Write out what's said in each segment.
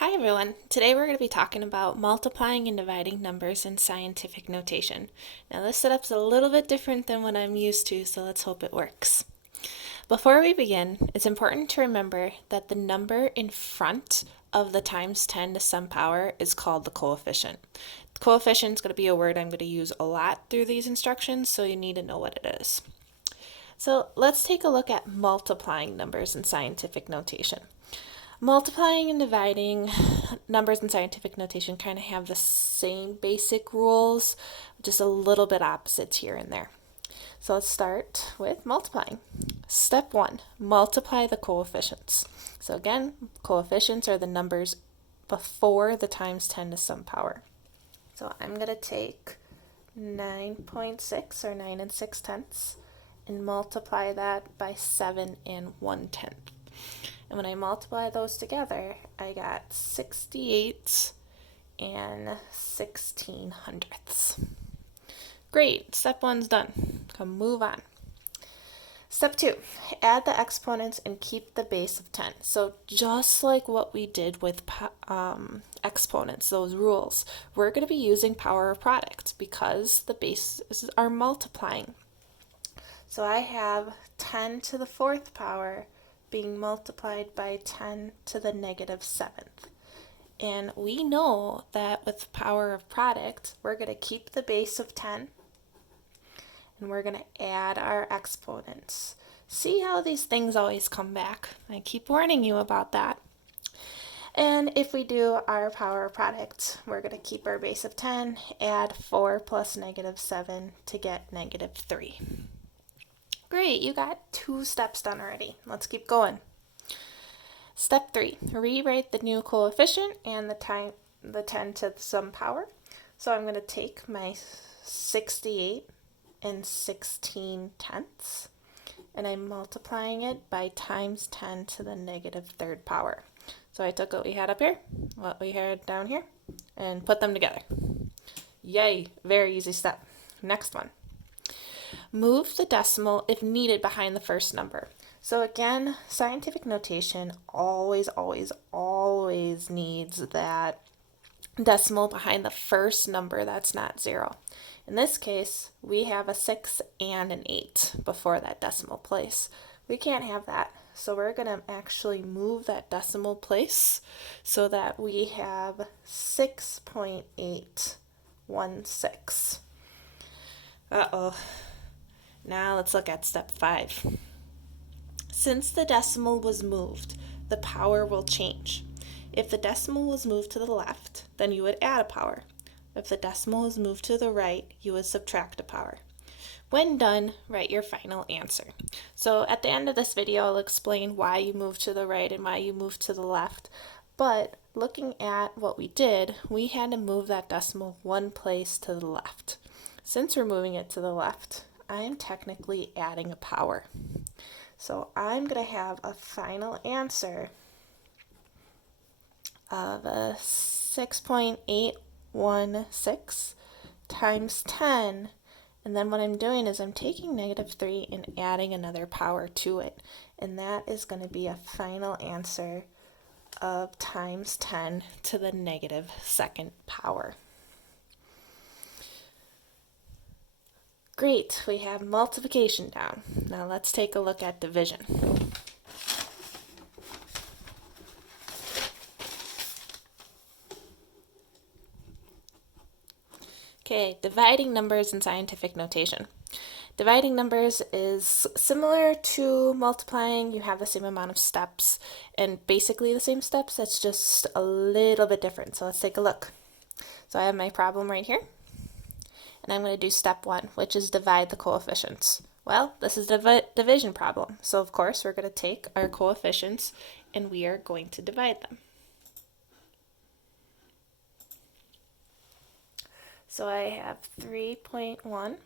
Hi everyone. Today we're going to be talking about multiplying and dividing numbers in scientific notation. Now this setup's a little bit different than what I'm used to, so let's hope it works. Before we begin, it's important to remember that the number in front of the times 10 to some power is called the coefficient. The coefficient is going to be a word I'm going to use a lot through these instructions, so you need to know what it is. So let's take a look at multiplying numbers in scientific notation. Multiplying and dividing numbers in scientific notation kind of have the same basic rules, just a little bit opposites here and there. So let's start with multiplying. Step 1, multiply the coefficients. So again, coefficients are the numbers before the times 10 to some power. So I'm going to take 9.6 or 9 and 6 tenths and multiply that by 7 and 1 tenth. And when I multiply those together, I got 68 and 16 hundredths. Great, step 1's done. Come move on. Step 2, add the exponents and keep the base of 10. So just like what we did with exponents, those rules, we're going to be using power of product because the bases are multiplying. So I have 10 to the 4th power being multiplied by 10 to the negative 7th. And we know that with power of product, we're going to keep the base of 10 and we're going to add our exponents. See how these things always come back? I keep warning you about that. And if we do our power of product, we're going to keep our base of 10, add 4 plus negative 7 to get negative 3. Great, you got 2 steps done already. Let's keep going. Step 3, rewrite the new coefficient and the 10 to some power. So I'm going to take my 68 and 16 tenths and I'm multiplying it by times 10 to the negative 3rd power. So I took what we had up here, what we had down here, and put them together. Yay, very easy step. Next one. Move the decimal if needed behind the first number. So again, scientific notation always needs that decimal behind the first number that's not 0. In this case, we have a 6 and an 8 before that decimal place. We can't have that, so we're going to actually move that decimal place so that we have 6.816. Uh-oh. Now let's look at step 5. Since the decimal was moved, the power will change. If the decimal was moved to the left, then you would add a power. If the decimal was moved to the right, you would subtract a power. When done, write your final answer. So at the end of this video, I'll explain why you moved to the right and why you moved to the left. But looking at what we did, we had to move that decimal one place to the left. Since we're moving it to the left, I am technically adding a power. So I'm going to have a final answer of a 6.816 times 10. And then what I'm doing is I'm taking negative 3 and adding another power to it. And that is going to be a final answer of times 10 to the negative 2nd power. Great, we have multiplication down. Now let's take a look at division. Okay, dividing numbers in scientific notation. Dividing numbers is similar to multiplying. You have the same amount of steps and basically the same steps. It's just a little bit different. So let's take a look. So I have my problem right here. And I'm going to do step 1, which is divide the coefficients. Well, this is a division problem. So of course, we're going to take our coefficients and we are going to divide them. So I have 3.1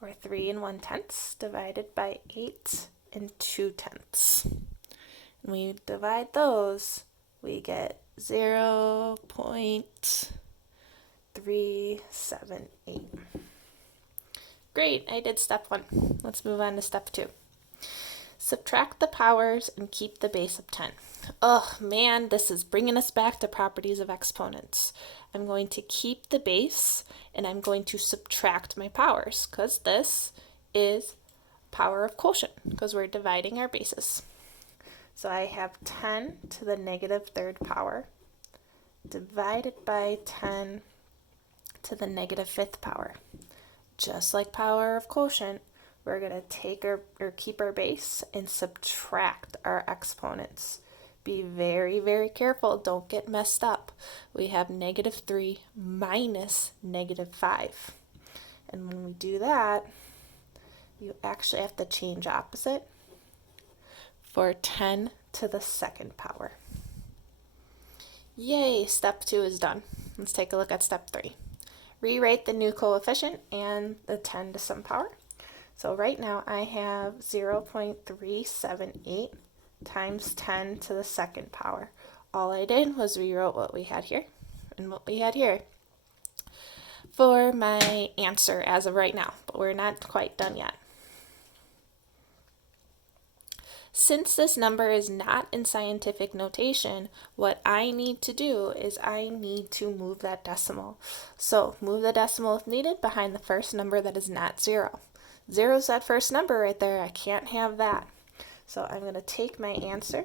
or 3 and 1 tenths divided by 8 and 2 tenths. And we divide those, we get 0.378. Great, I did step 1. Let's move on to step 2. Subtract the powers and keep the base of 10. Oh man, this is bringing us back to properties of exponents. I'm going to keep the base and I'm going to subtract my powers because this is power of quotient because we're dividing our bases. So I have 10 to the negative third power divided by 10 to the negative fifth power. Just like power of quotient, we're going to take or keep our base and subtract our exponents. Be very, very careful. Don't get messed up. We have negative 3 minus negative 5. And when we do that, you actually have to change opposite for 10 to the second power. Yay, step 2 is done. Let's take a look at step 3. Rewrite the new coefficient and the 10 to some power. So right now I have 0.378 times 10 to the second power. All I did was rewrote what we had here and what we had here for my answer as of right now, but we're not quite done yet. Since this number is not in scientific notation, what I need to do is I need to move that decimal. So move the decimal if needed behind the first number that is not 0. 0 is that first number right there. I can't have that. So I'm going to take my answer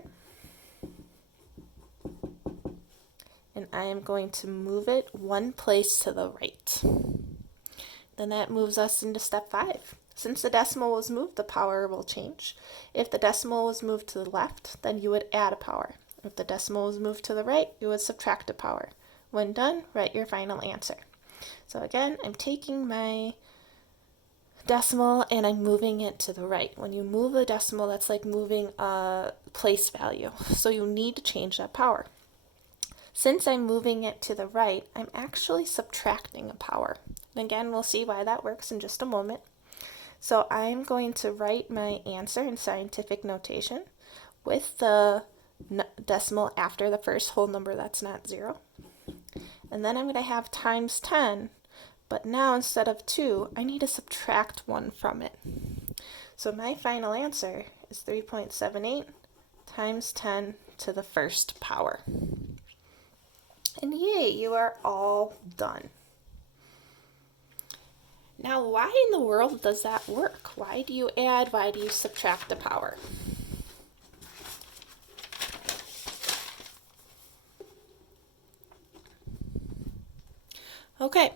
and I am going to move it one place to the right. Then that moves us into step 5. Since the decimal was moved, the power will change. If the decimal was moved to the left, then you would add a power. If the decimal was moved to the right, you would subtract a power. When done, write your final answer. So again, I'm taking my decimal and I'm moving it to the right. When you move the decimal, that's like moving a place value. So you need to change that power. Since I'm moving it to the right, I'm actually subtracting a power. And again, we'll see why that works in just a moment. So I'm going to write my answer in scientific notation with the decimal after the first whole number that's not 0. And then I'm going to have times 10, but now instead of 2, I need to subtract 1 from it. So my final answer is 3.78 times 10 to the first power. And yay, you are all done. Now, why in the world does that work? Why do you add? Why do you subtract the power? Okay,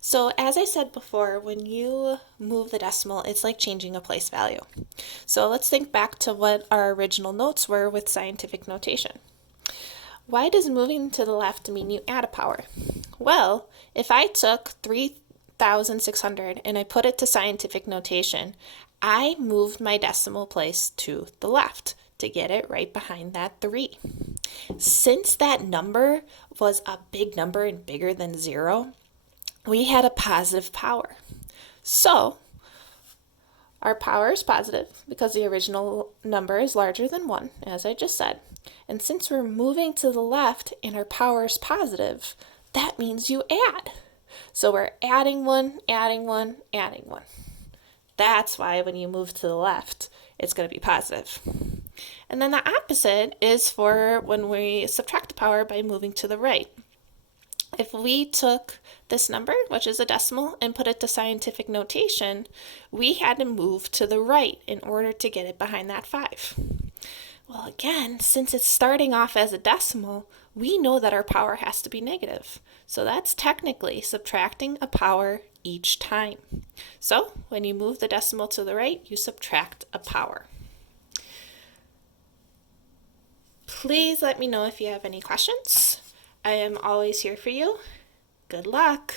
so as I said before, when you move the decimal, it's like changing a place value. So let's think back to what our original notes were with scientific notation. Why does moving to the left mean you add a power? Well, if I took 3,600 and I put it to scientific notation, I moved my decimal place to the left to get it right behind that 3. Since that number was a big number and bigger than 0, we had a positive power. So our power is positive because the original number is larger than 1, as I just said. And since we're moving to the left and our power is positive, that means you add. So we're adding 1, adding 1, adding 1. That's why when you move to the left, it's going to be positive. And then the opposite is for when we subtract the power by moving to the right. If we took this number, which is a decimal, and put it to scientific notation, we had to move to the right in order to get it behind that 5. Well, again, since it's starting off as a decimal, we know that our power has to be negative. So that's technically subtracting a power each time. So when you move the decimal to the right, you subtract a power. Please let me know if you have any questions. I am always here for you. Good luck.